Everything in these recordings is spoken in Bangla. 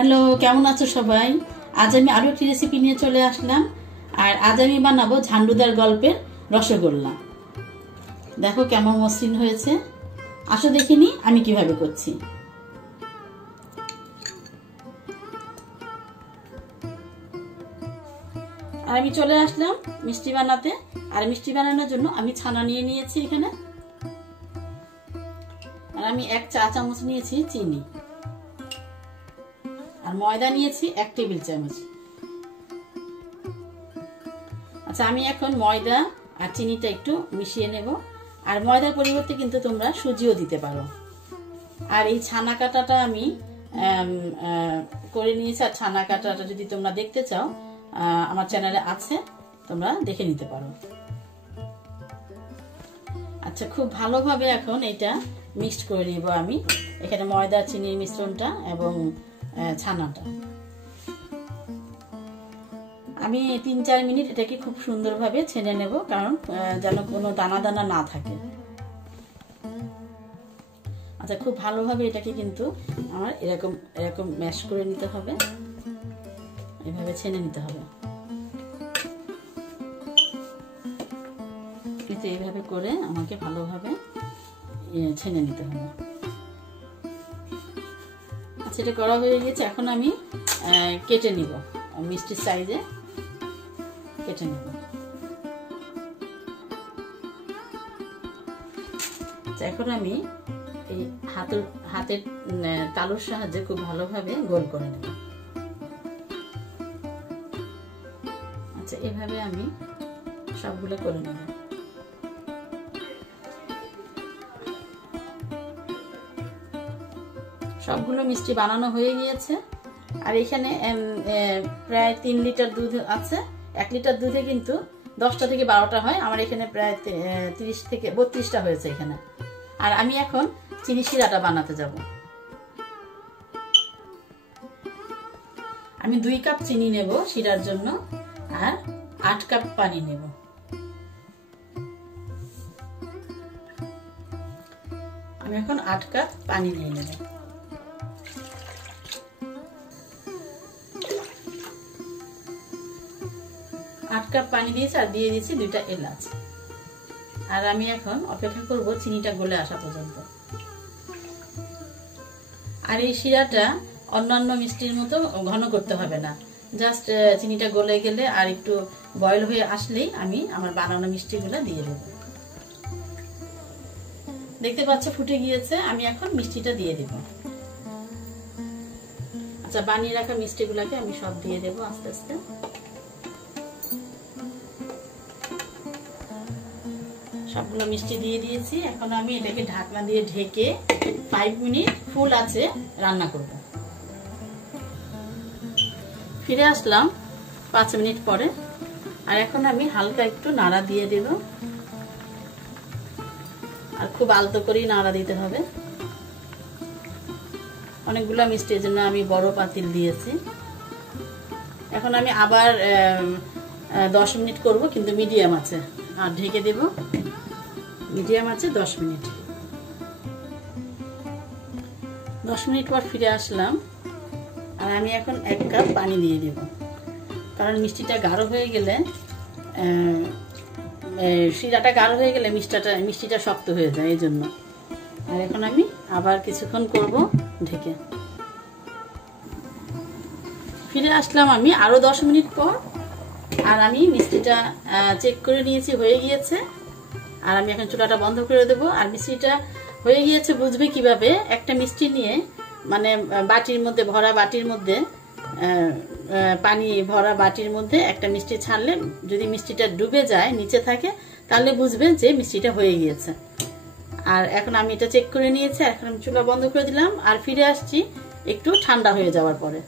হ্যালো, কেমন আছো সবাই? আজ আমি আরো একটি রেসিপি নিয়ে চলে আসলাম। আর আজ আমি বানাবো ঝান্ডুদার গল্পের রসগোল্লা। দেখো কেমন মসৃণ হয়েছে। আসো দেখিনি আমি কিভাবে করছি। আর আমি চলে আসলাম মিষ্টি বানাতে। আর মিষ্টি বানানোর জন্য আমি ছানা নিয়ে নিয়েছি এখানে। আর আমি 1 চা চামচ নিয়েছি চিনি, আর ময়দা নিয়েছি 1 টেবিল চামচ। আচ্ছা, আমি এখন ময়দা আর চিনিটা একটু মিশিয়ে নেব। আর ময়দার পরিবর্তে কিন্তু তোমরা সুজিও দিতে পারো। আর এই ছানা কাটাটা আমি করে নিয়েছি। আর ছানা কাটাটা যদি তোমরা দেখতে চাও আমার চ্যানেলে আছে, তোমরা দেখে নিতে পারো। আচ্ছা, খুব ভালোভাবে এখন এটা মিক্সড করে নিব আমি। এখানে ময়দা চিনির মিশ্রণটা এবং ছানাটা আমি 3-4 মিনিট এটাকে খুব সুন্দরভাবে ছেনে নেব, কারণ যেন কোনো দানা দানা না থাকে। আচ্ছা, খুব ভালোভাবে এটাকে কিন্তু আমার এরকম ম্যাশ করে নিতে হবে, এভাবে ছেনে নিতে হবে। কিন্তু এইভাবে করে আমাকে ভালোভাবে ছেনে নিতে হবে। আচ্ছা, এটা করা হয়ে গেছে। এখন আমি কেটে নিব, মিষ্টির সাইজে কেটে নেব। এখন আমি এই হাতের তালুর সাহায্যে খুব ভালোভাবে গোল করে নেব। আচ্ছা, এভাবে আমি সবগুলো করে নেব। সবগুলো মিষ্টি বানানো হয়ে গিয়েছে। আর এখানে প্রায় 3 লিটার দুধ আছে। 1 লিটার দুধে কিন্তু 10টা থেকে 12টা হয়। আমার এখানে প্রায় 30 থেকে 32টা হয়েছে এখানে। আর আমি এখন চিনি শিরাটা বানাতে যাব। আমি 2 কাপ চিনি নেব শিরার জন্য, আর 8 কাপ পানি নেব। আমি এখন 8 কাপ পানি নিয়ে নেব। কাপ পানি দিয়েছি, আর দিয়ে দিয়েছি 2টা এলাচ। আর আমি এখন অপেক্ষা করব চিনিটা গলে আসা পর্যন্ত। আর এই শিরাটা অন্যান্য মিষ্টির মতো ঘন করতে হবে না, জাস্ট চিনিটা গলে গেলে আর একটু বয়েল হয়ে আসলেই আমি আমার বানানো মিষ্টিগুলো দিয়ে দেব। দেখতে পাচ্ছ ফুটে গিয়েছে। আমি এখন মিষ্টিটা দিয়ে দেব। আচ্ছা, বানিয়ে রাখা মিষ্টিগুলোকে আমি সব দিয়ে দেব আস্তে আস্তে। সবগুলো মিষ্টি দিয়ে দিয়েছি। এখন আমি এটাকে ঢাকনা দিয়ে ঢেকে 5 মিনিট ফুল আছে রান্না করব। ফিরে আসলাম 5 মিনিট পরে। আর এখন আমি হালকা একটু নাড়া দিয়ে দেব। আর খুব আলতো করেই নাড়া দিতে হবে। অনেকগুলো মিষ্টির জন্য আমি বড় পাতিল দিয়েছি। এখন আমি আবার 10 মিনিট করব, কিন্তু মিডিয়াম আছে। আর ঢেকে দেব মিডিয়াম আছে 10 মিনিট। 10 মিনিট পর ফিরে আসলাম। আর আমি এখন 1 কাপ পানি দিয়ে দেব, কারণ মিষ্টিটা গাঢ় হয়ে গেলে শিরাটা গাঢ় হয়ে গেলে মিষ্টিটা শক্ত হয়ে যায়, এই জন্য। আর এখন আমি আবার কিছুক্ষণ করব ঢেকে। ফিরে আসলাম আমি আরো 10 মিনিট পর। আর আমি মিষ্টিটা চেক করে নিয়েছি, হয়ে গিয়েছে। আর আমি এখন চুলাটা বন্ধ করে দেব। আর মিষ্টিটা হয়ে গিয়েছে বুঝবে কিভাবে? একটা মিষ্টি নিয়ে, মানে বাটির মধ্যে, ভরা বাটির মধ্যে, পানি ভরা বাটির মধ্যে একটা মিষ্টি ছাড়লে যদি মিষ্টিটা ডুবে যায়, নিচে থাকে, তাহলে বুঝবে যে মিষ্টিটা হয়ে গিয়েছে। আর এখন আমি এটা চেক করে নিয়েছি। এখন আমি চুলা বন্ধ করে দিলাম। আর ফিরে আসছি একটু ঠান্ডা হয়ে যাওয়ার পরে।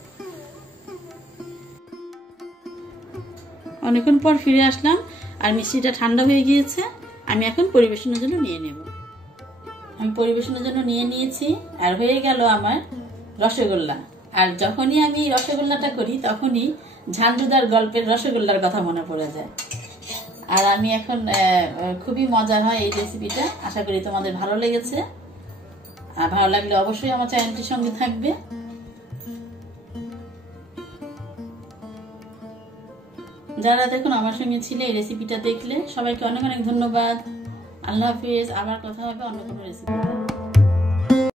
অনেকক্ষণ পর ফিরে আসলাম। আর মিষ্টিটা ঠান্ডা হয়ে গিয়েছে। আমি এখন পরিবেশনের জন্য নিয়ে নেব। আমি পরিবেশনের জন্য নিয়ে নিয়েছি। আর হয়ে গেল আমার রসগোল্লা। আর যখনই আমি রসগোল্লাটা করি, তখনই ঝান্ডুদার গল্পের রসগোল্লার কথা মনে পড়ে যায়। আর আমি এখন খুবই মজার হয় এই রেসিপিটা। আশা করি তোমাদের ভালো লেগেছে। আর ভালো লাগলে অবশ্যই আমার চ্যানেলটির সঙ্গে থাকবে। যারা দেখুন আমার সঙ্গে ছিলে এই রেসিপিটা দেখলে সবাইকে অনেক অনেক ধন্যবাদ। আল্লাহ হাফিজ। আবার কথা হবে অন্য কোনো রেসিপি।